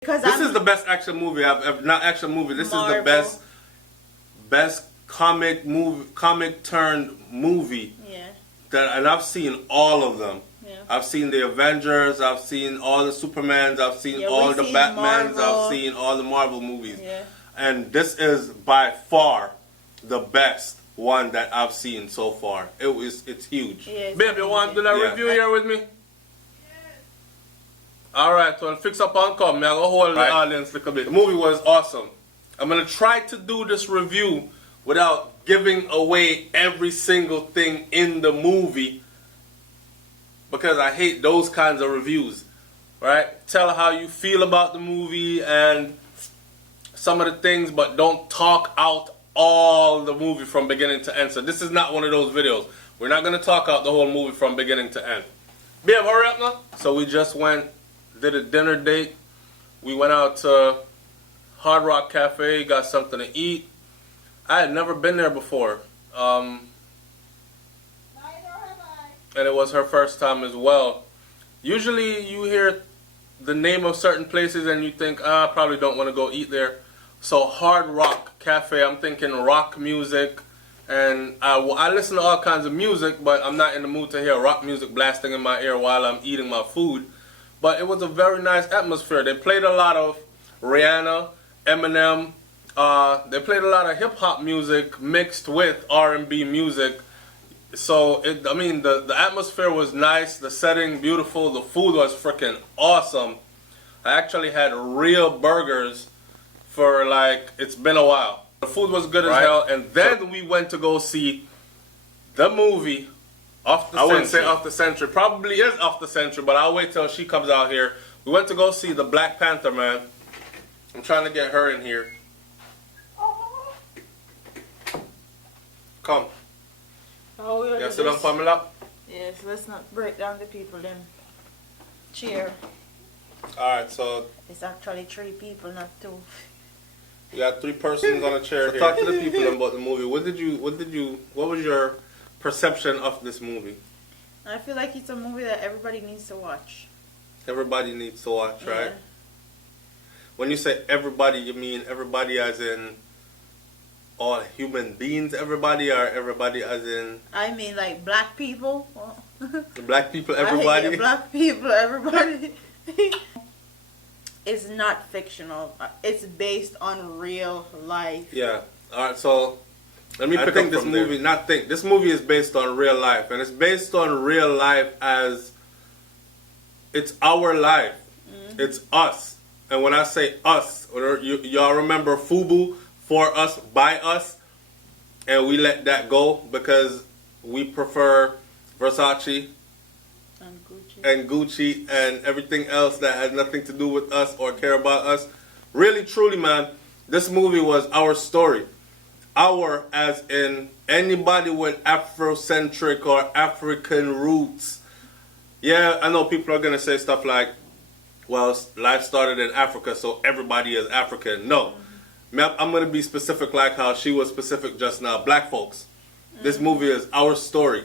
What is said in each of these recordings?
Because this is the best action movie not action movie. This Marvel. is the best comic turned movie. Yeah. And I've seen all of them. Yeah. I've seen the Avengers. I've seen all the Supermans. I've seen all the Batmans. Marvel. I've seen all the Marvel movies. Yeah. And this is by far the best one that I've seen so far. It's huge. Yeah, Babe, you want to do a review here with me? Alright, well, fix up and come. I'm going to hold the audience a little bit. The movie was awesome. I'm going to try to do this review without giving away every single thing in the movie, because I hate those kinds of reviews. Right? Tell how you feel about the movie and some of the things, but don't talk out all the movie from beginning to end. So this is not one of those videos. We're not going to talk out the whole movie from beginning to end. Babe, hurry up now. So we just did a dinner date. We went out to Hard Rock Cafe, got something to eat. I had never been there before. And it was her first time as well. Usually you hear the name of certain places and you think, I probably don't want to go eat there. So Hard Rock Cafe, I'm thinking rock music. And I listen to all kinds of music, but I'm not in the mood to hear rock music blasting in my ear while I'm eating my food. But it was a very nice atmosphere. They played a lot of Rihanna, Eminem. They played a lot of hip-hop music mixed with R&B music. So, the atmosphere was nice, the setting beautiful, the food was freaking awesome. I actually had real burgers for it's been a while. The food was good as hell, and then we went to go see the movie Off the Century. I wouldn't say Off the Century. Probably is Off the Century, but I'll wait till she comes out here. We went to go see the Black Panther, man. I'm trying to get her in here. Come. Oh, You sit down, Pamela? Yes, let's not break down the people then. Cheer. Alright, so It's actually 3 people, not 2. you got 3 persons on a chair here. Talk to the people about the movie. What was your perception of this movie? I feel like it's a movie that everybody needs to watch. Everybody needs to watch, right? Yeah. When you say everybody, you mean everybody as in all human beings, everybody, or everybody as in... I mean like black people. The black people, everybody? Black people, everybody. It's not fictional. It's based on real life. Yeah. Alright, so let me pick up this movie. This movie is based on real life, and it's based on real life as it's our life. Mm-hmm. It's us. And when I say us, y'all remember FUBU, for us, by us, and we let that go because we prefer Versace and Gucci and everything else that has nothing to do with us or care about us. Really, truly, man, this movie was our story. Our as in anybody with Afrocentric or African roots. Yeah, I know people are going to say stuff like, well, life started in Africa, so everybody is African. No. I'm going to be specific like how she was specific just now. Black folks. This movie is our story.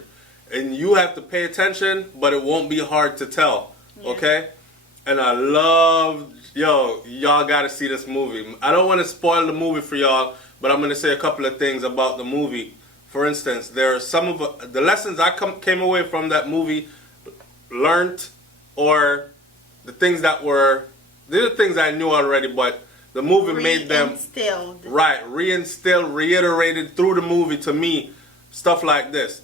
And you have to pay attention, but it won't be hard to tell. Yeah. Okay? And I love, y'all got to see this movie. I don't want to spoil the movie for y'all, but I'm going to say a couple of things about the movie. For instance, there are some of the lessons I came away from that movie, learned, or the things that were, these are things I knew already, but the movie made them reinstilled, reiterated through the movie to me, stuff like this.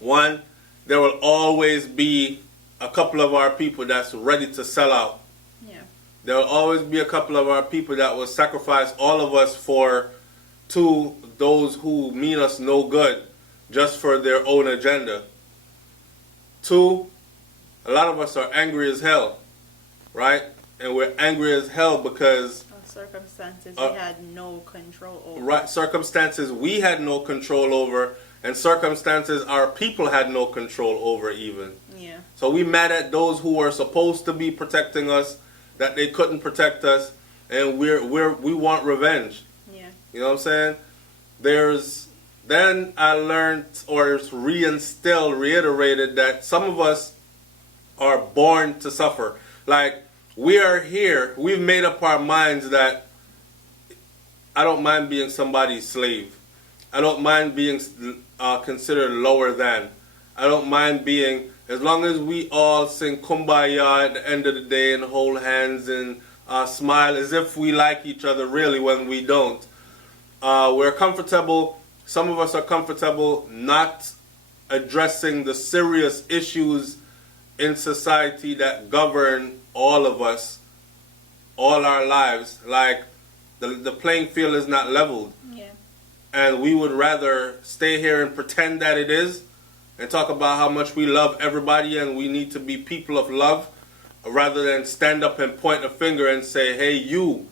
One, there will always be a couple of our people that's ready to sell out. Yeah. There will always be a couple of our people that will sacrifice all of us to those who mean us no good just for their own agenda. 2, a lot of us are angry as hell, right? And we're angry as hell because circumstances we had no control over. Right, circumstances we had no control over, and circumstances our people had no control over even. Yeah. So we mad at those who were supposed to be protecting us, that they couldn't protect us, and we want revenge. Yeah. You know what I'm saying? Then I learned, or it's reiterated that some of us are born to suffer. Like, we are here. We've made up our minds that I don't mind being somebody's slave. I don't mind being considered lower than. I don't mind being, as long as we all sing Kumbaya at the end of the day and hold hands and smile as if we like each other really when we don't. We're comfortable, some of us are comfortable not addressing the serious issues in society that govern all of us, all our lives. Like, the playing field is not leveled. Yeah. And we would rather stay here and pretend that it is and talk about how much we love everybody and we need to be people of love rather than stand up and point a finger and say, hey, you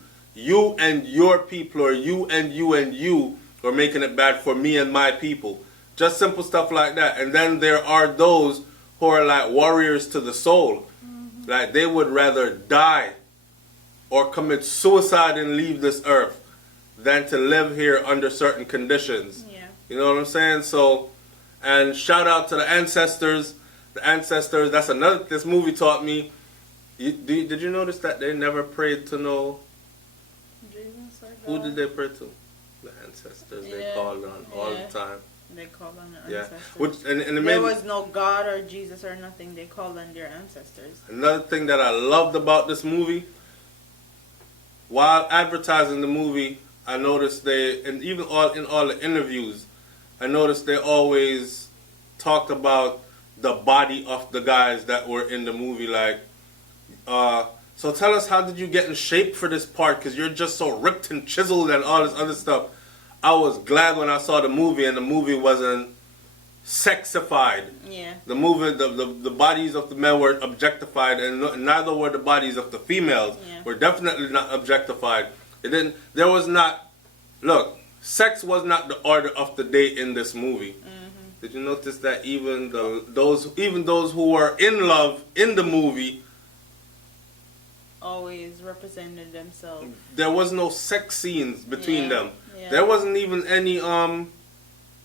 and your people, or you and you are making it bad for me and my people. Just simple stuff like that. And then there are those who are like warriors to the soul. Mm-hmm. Like they would rather die or commit suicide and leave this earth than to live here under certain conditions. Yeah. You know what I'm saying? So, and shout out to the ancestors. The ancestors, that's another, this movie taught me. Did you notice that they never prayed to no, Jesus or who God? did they pray to? The ancestors they called on all the time. They called on the Yeah. ancestors. Which, and it there made, was no God or Jesus or nothing. They called on their ancestors. another thing that I loved about this movie, while advertising the movie, I noticed they, and even in all the interviews, I noticed they always talked about the body of the guys that were in the movie. Like, so tell us, how did you get in shape for this part? Because you're just so ripped and chiseled and all this other stuff. I was glad when I saw the movie and the movie wasn't sexified. Yeah. The movie, the bodies of the men were objectified, and neither were the bodies of the females. Yeah. Were definitely not objectified. It didn't. There was not. Look, sex was not the order of the day in this movie. Mm-hmm. Did you notice that even those who were in love in the movie Always represented themselves. there was no sex scenes between them. Yeah. There wasn't even any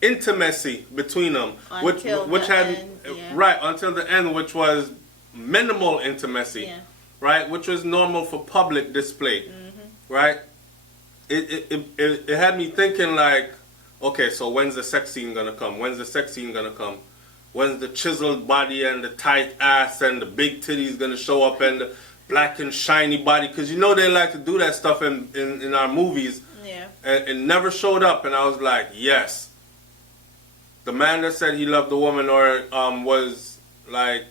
intimacy between them, Until which the had end, yeah. right until the end, which was minimal intimacy, Yeah. right, which was normal for public display, Mm-hmm. right. It had me thinking like, okay, so when's the sex scene gonna come? When's the sex scene gonna come? When's the chiseled body and the tight ass and the big titties gonna show up and the black and shiny body? Because you know they like to do that stuff in our movies. Yeah. And it never showed up, and I was like, yes. The man that said he loved the woman or was like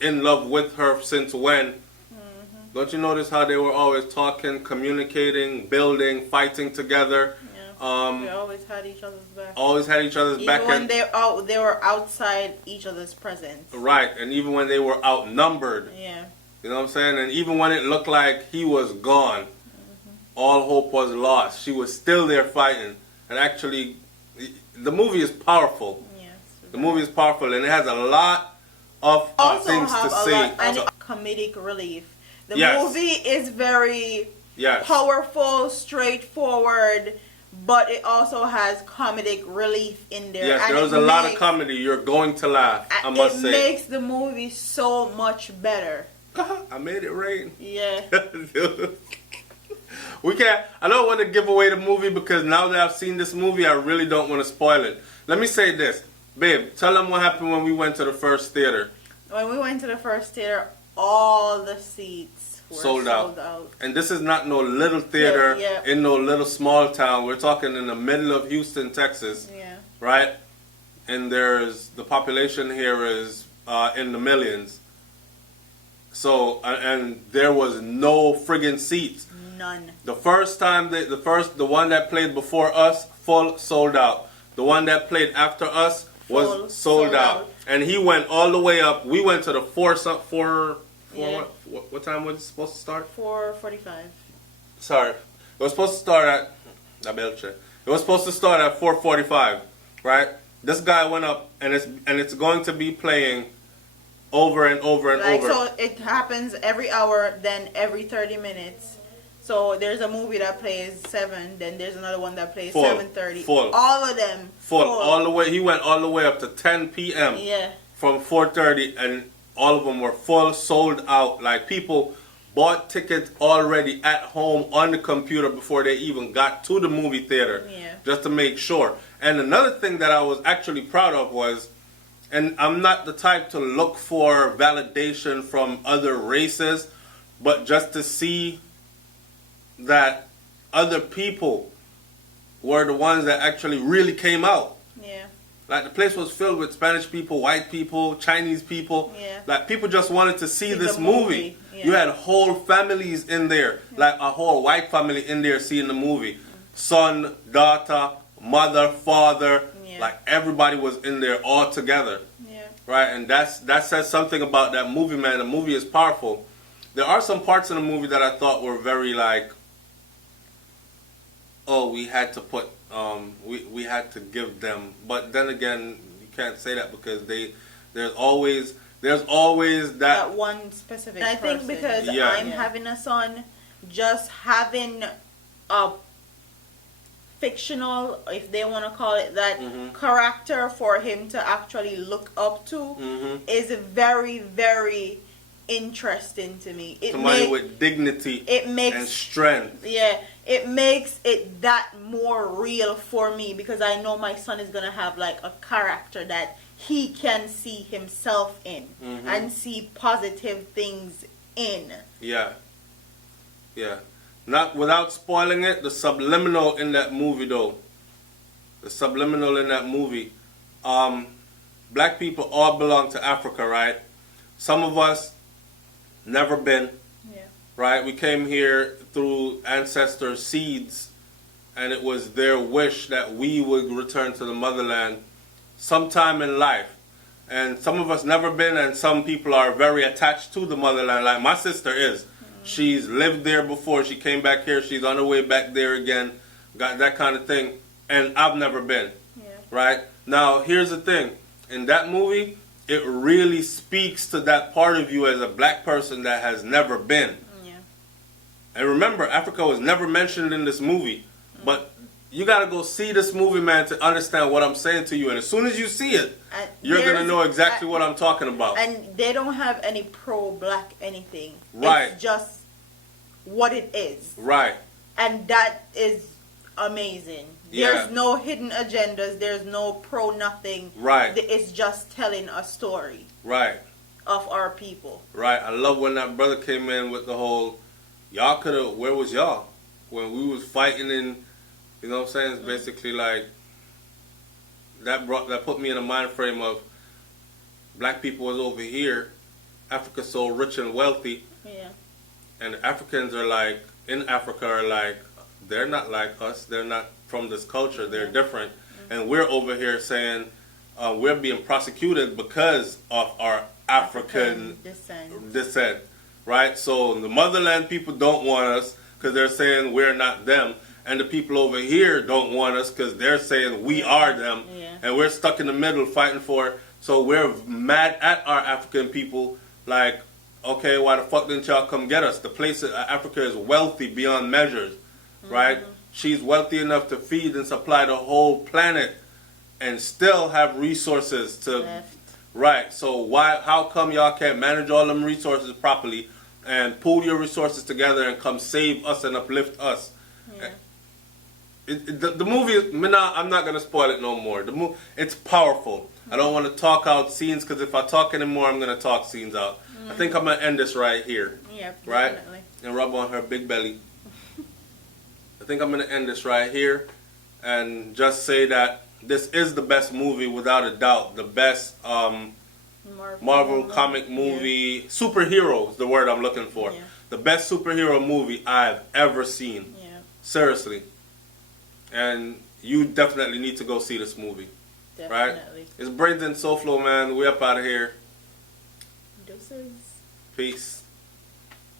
in love with her since when? Mm-hmm. Don't you notice how they were always talking, communicating, building, fighting together? Yeah. We always had each other's back. Always had each other's back. Even when they were outside each other's presence. Right, and even when they were outnumbered. Yeah. You know what I'm saying? And even when it looked like he was gone, all hope was lost, she was still there fighting. And actually, the movie is powerful. Yes. The movie is powerful, and it has a lot of things to say. And comedic relief. The Yes. movie is very Yes. powerful, straightforward, but it also has comedic relief in there. Yes, and there was a lot of comedy. You're going to laugh, I must say. It makes the movie so much better. I made it rain. Yeah. We can't. I don't want to give away the movie because now that I've seen this movie, I really don't want to spoil it. Let me say this, babe. Tell them what happened when we went to the first theater. When we went to the first theater, all the seats were sold out. And this is not no little theater in no little small town. We're talking in the middle of Houston, Texas. Yeah. Right? And the population here is in the millions. So, and there was no friggin' seats. None. The first time, the one that played before us, full sold out. The one that played after us was Full sold out. And he went all the way up. We went to the what time was it supposed to start? 4:45. Sorry. It was supposed to start at, it was supposed to start at 4:45, right? This guy went up, and it's going to be playing over and over and over. So it happens every hour, then every 30 minutes. So there's a movie that plays 7, then there's another one that plays 7:30. Full. All of them. Full. All the way. He went all the way up to 10 p.m. Yeah. From 4:30, and all of them were full, sold out. Like people bought tickets already at home on the computer before they even got to the movie theater, just to make sure. And another thing that I was actually proud of was, and I'm not the type to look for validation from other races, but just to see that other people were the ones that actually really came out. Yeah. Like, the place was filled with Spanish people, white people, Chinese people. Yeah. Like, people just wanted to see this movie. Yeah. You had whole families in there. Like, a whole white family in there seeing the movie. Son, daughter, mother, father. Yeah. Like, everybody was in there all together. Yeah. Right? And that says something about that movie, man. The movie is powerful. There are some parts in the movie that I thought were very, like, oh, we had to put... we had to give them, but then again, you can't say that because there's always that one specific. And I think because I'm having a son, just having a fictional, if they want to call it that, character for him to actually look up to is very, very interesting to me. Somebody with dignity and strength. Yeah, it makes it that more real for me because I know my son is going to have like a character that he can see himself in and see positive things in. Yeah. Yeah. Not without spoiling it, the subliminal in that movie though. The subliminal in that movie. Black people all belong to Africa, right? Some of us never been, right? We came here through ancestors' seeds, and it was their wish that we would return to the motherland sometime in life. And some of us never been, and some people are very attached to the motherland. Like my sister is. She's lived there before. She came back here. She's on her way back there again. Got that kind of thing. And I've never been, right? Now, here's the thing. In that movie, it really speaks to that part of you as a black person that has never been. Yeah. And remember, Africa was never mentioned in this movie. But you got to go see this movie, man, to understand what I'm saying to you. And as soon as you see it, you're going to know exactly what I'm talking about. And they don't have any pro-black anything. Right. It's just what it is. Right. And that is amazing. There's no hidden agendas. There's no pro-nothing. Right. It's just telling a story. Right. Of our people. Right. I love when that brother came in with the whole, y'all could have, where was y'all? When we was fighting in, you know what I'm saying? It's basically like, that put me in a mind frame of black people was over here, Africa's so rich and wealthy. Yeah. And Africans are like, in Africa are like, they're not like us. They're not from this culture. They're different. And we're over here saying we're being prosecuted because of our African descent. Right? So the motherland people don't want us because they're saying we're not them. And the people over here don't want us because they're saying we are them. Yeah. And we're stuck in the middle fighting for it. So we're mad at our African people like, okay, why the fuck didn't y'all come get us? The place of Africa is wealthy beyond measures. Right? She's wealthy enough to feed and supply the whole planet and still have resources to... Right. So how come y'all can't manage all them resources properly and pool your resources together and come save us and uplift us? Yeah. The movie, I'm not going to spoil it no more. It's powerful. I don't want to talk out scenes because if I talk anymore, I'm going to talk scenes out. I think I'm going to end this right here. Yeah, right? Definitely. And rub on her big belly. I think I'm going to end this right here and just say that this is the best movie without a doubt. The best Marvel comic movie. Superhero is the word I'm looking for. Yeah. The best superhero movie I've ever seen. Yeah. Seriously. And you definitely need to go see this movie. Definitely. Right? It's Brains and SouFLo, man. We up out of here. Deuces. Peace.